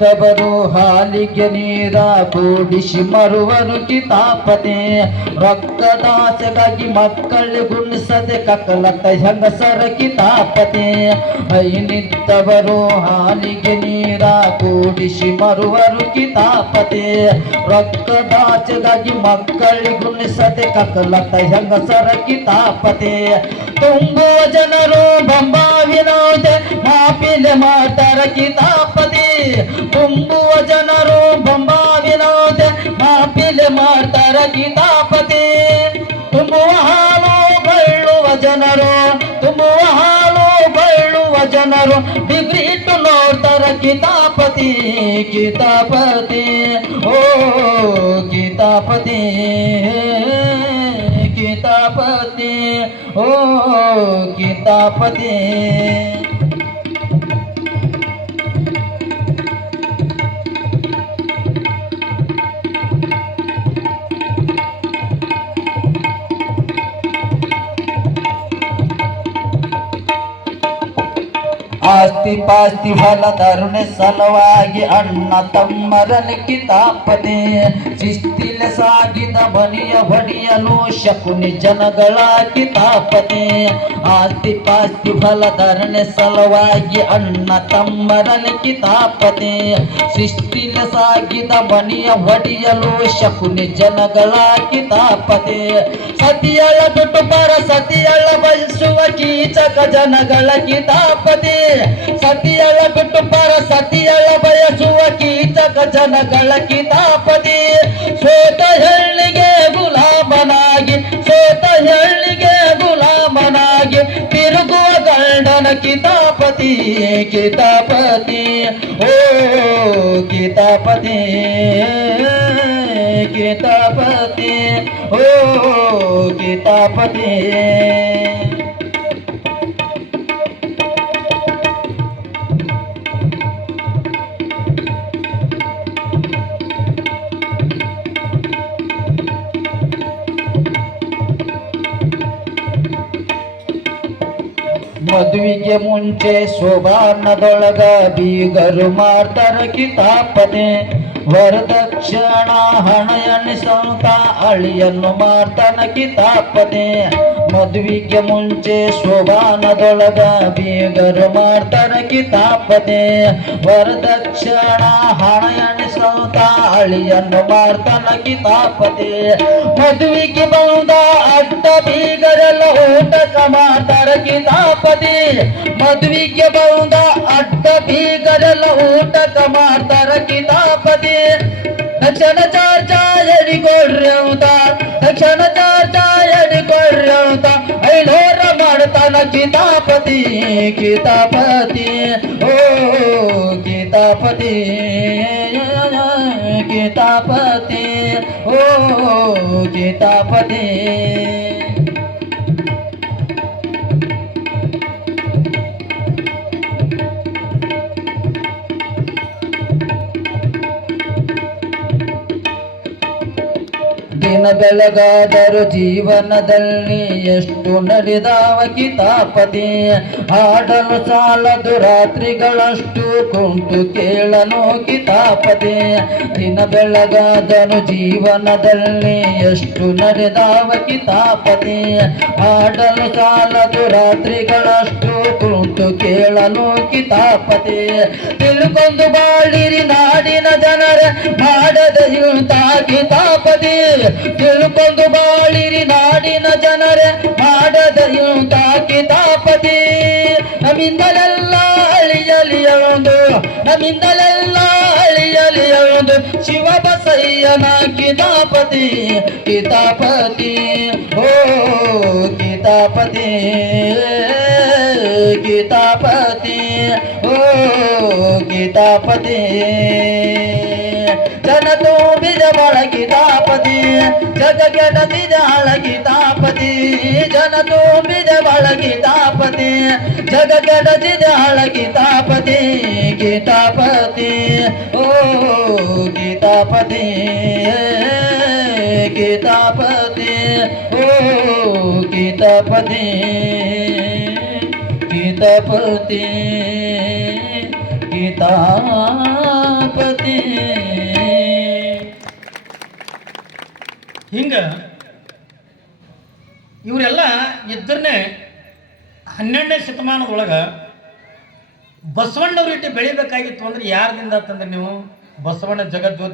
ಏನಿತ್ತವರು ಹಾಲಿಗೆ ನೀರ ಕೂಡಿಸಿ ಮರುವರು ಕಿತಾಪತಿ ರೊಕ್ಕದಾಸೆಗಾಗಿ ಮಕ್ಕಳಿಗುಣಿಸದೆ ಕಕ್ಕಲತ್ತ ಹೆಂಗಸರ ಕಿತಾಪತಿ ಏನಿತ್ತವರು ಹಾಲಿಗೆ ನೀರ ಕೂಡಿಸಿ ಮರುವರು ಕಿತಾಪತಿ ರೊಕ್ಕದಾಸೆಗಾಗಿ ಮಕ್ಕಳಿಗುಣಿಸದೆ ಕಕ್ಕಲತ್ತ ಹೆಂಗಸರ ಕಿತಾಪತಿ ತುಂಬುವ ಜನರು ಬಂಬಾವಿನೋದ ಮಾಪಿಲೆ ಮಾಡ್ತಾರ ಕಿತಾಪತಿ ತುಂಬುವ ಜನರು ಬಂಬಾವಿನೋದ ಮಾಪಿಲೆ ಮಾಡ್ತಾರ ಕಿತಾಪತಿ ತುಂಬುವ ಹಾಲು ಬಳ್ಳುವ ಜನರು ತುಂಬುವ ಹಾಲು ಬಳ್ಳುವ ಜನರು ಡಿಗ್ರಿ ಇಟ್ಟು ನೋಡ್ತಾರ ಕಿತಾಪತಿ ಕಿತಾಪತಿ ಓ ಕಿತಾಪತಿ ಕಿತಾಪತಿ ಓ ಕಿತಾಪತಿ ಆಸ್ತಿ ಪಾಸ್ತಿ ಹೊಲ ಧರಣೆ ಸಲುವಾಗಿ ಅಣ್ಣ ತಮ್ಮರನ ಕಿತಾಪತಿ ಶಿಸ್ತಿಲೆ ಸಾಗಿದ ಬನಿಯ ಹೊಡೆಯಲು ಶಕುನಿ ಜನಗಳ ಕಿತಾಪತಿ ಆಸ್ತಿ ಪಾಸ್ತಿ ಹೊಲ ಧರಣೆ ಸಲುವಾಗಿ ಅಣ್ಣ ತಮ್ಮರನ ಕಿತಾಪತಿ ಶಿಸ್ತಿಲೆ ಸಾಗಿದ ಬನಿಯ ಹೊಡೆಯಲು ಶಕುನಿ ಜನಗಳ ಕಿತಾಪತಿ ಸತಿಯಳ ಬಿಟ್ಟು ಪರ ಸತಿಯಳ ಬಯಸುವ ಕೀಚಕ ಜನಗಳ ಕಿತಾಪತಿ ಸತಿಯಳ ಬಿಟ್ಟು ಪರ ಸತಿಯಳ ಬಯಸುವ ಕೀಚಕ ಜನಗಳ ಕಿತಾಪತಿ ಸೋತ ಹೆಣ್ಣಿಗೆ ಗುಲಾಮನಾಗಿ ಸೋತ ಹೆಣ್ಣಿಗೆ ಗುಲಾಮನಾಗಿ ತಿರುಗುವ ಗಂಡನ ಕಿತಾಪತಿ ಕಿತಾಪತಿ ಓ ಕಿತಾಪತಿ ಕಿತಾಪತಿ ಓ ಕಿತಾಪತಿ ಮದುವೆಗೆ ಮುಂಚೆ ಶೋಭಾನದೊಳಗ ಬೀಗರು ಮಾಡ್ತಾರ ಕಿತಾಪತಿ ವರದಕ್ಷಿಣ ಹಣ ಎಣಿಸಂತ ಅಳಿಯನ್ನು ಮಾಡ್ತಾನ ಕಿತಾಪತಿ ಮದುವೆಗೆ ಮುಂಚೆ ಶೋಭಾನದೊಳಗ ಬೀಗರು ಮಾಡ್ತಾರ ಕಿತಾಪತಿ ವರದಕ್ಷಿಣ ಹಣ ಎಣಿಸಂತ ಅಳಿಯನ್ನು ಮಾಡ್ತಾನ ಕಿತಾಪತಿ ಮದುವೆಗೆ ಬಂದ ಅಡ್ಡ ಬೀಗರೆಲ್ಲ ಊಟಕ ಮಾಡ್ತಾರ ಕಿತಾಪತಿ ಮದುವೆಗೆ ಬಂದ ಅಡ್ಡ ಬೀಗರೆಲ್ಲ ಊಟಕ ಮಾಡ್ತಾರ ಕಿತಾಪತಿ ತಕ್ಷಣ ಚಾರ್ಜ ಎಡಿಕೊಡ್ರಿ ಅಂತ ತಕ್ಷಣ ಚಾರ್ಜ ಎಡಿಕೊಡ್ರಿ ಅಂತ ಐನೂರ ಮಾಡ್ತಾನ ಕಿತಾಪತಿ ಕಿತಾಪತಿ ಓ ಕಿತಾಪತಿ ಕಿತಾಪತಿ ಓ ಕಿತಾಪತಿ ದಿನ ಬೆಳಗಾದರೂ ಜೀವನದಲ್ಲಿ ಎಷ್ಟು ನಡೆದಾವ ಕಿತಾಪತಿ ಹಾಡಲು ಸಾಲದು ರಾತ್ರಿಗಳಷ್ಟು ಕುಂಟು ಕೇಳನು ಕಿತಾಪತಿ ದಿನ ಬೆಳಗಾದರೂ ಜೀವನದಲ್ಲಿ ಎಷ್ಟು ನಡೆದಾವ ಕಿತಾಪತಿ ಹಾಡಲು ಸಾಲದು ರಾತ್ರಿಗಳಷ್ಟು ಕುಂಟು ಕೇಳನು ಕಿತಾಪತಿ ತಿಳ್ಕೊಂಡು ಬಾಳಿರಿ ನಾಡಿನ ಜನರ ಮಾಡದ ಇಂಥ ಕಿತಾಪತಿ ತಿಳ್ಕೊಂಡು ಬಾಳಿರಿ ನಾಡಿನ ಜನರೇ ಮಾಡದ ಇಂಥ ಕಿತಾಪತಿ ನಮ್ಮಿಂದಲೆಲ್ಲ ಅಳಿಯಲಿ ಒಂದು ನಮ್ಮಿಂದಲೆಲ್ಲ ಅಳಿಯಲಿ ಒಂದು ಶಿವ ಬಸಯ್ಯನ ಕಿತಾಪತಿ ಕಿತಾಪತಿ ಓ ಕಿತಾಪತಿ ಕಿತಾಪತಿ ಓ ಕಿತಾಪತಿ ಜನ ತುಂಬಿದ ಬಳಗಿತಾಪತಿ ಜಗ ಕೆಡದಿದ ಹಳಗಿತಾಪತಿ ಜನ ತುಂಬಿದ ಬಳಗಿತಾಪತಿ ಜಗ ಕೆಡದಿದ ಹಳಗಿತಾಪತಿ ಗೀತಾಪತಿ ಓ ಗೀತಾಪತಿ ಗೀತಾಪತಿ ಓ ಗೀತಾಪತಿ ಗೀತಾಪತಿ ಗೀತಾಪತಿ ಕಿತಾಪತಿ. ಹಿಂಗ ಇವರೆಲ್ಲ ಇದ್ದರನ್ನೇ 12ನೇ ಶತಮಾನದೊಳಗೆ ಬಸವಣ್ಣವ್ರ ಇಟ್ಟು ಬೆಳಿಬೇಕಾಗಿತ್ತು ಅಂದ್ರೆ ಯಾರ್ದಿಂದ ಅಂತಂದ್ರೆ ನೀವು ಬಸವಣ್ಣ ಜಗಜ್ಯೋತಿ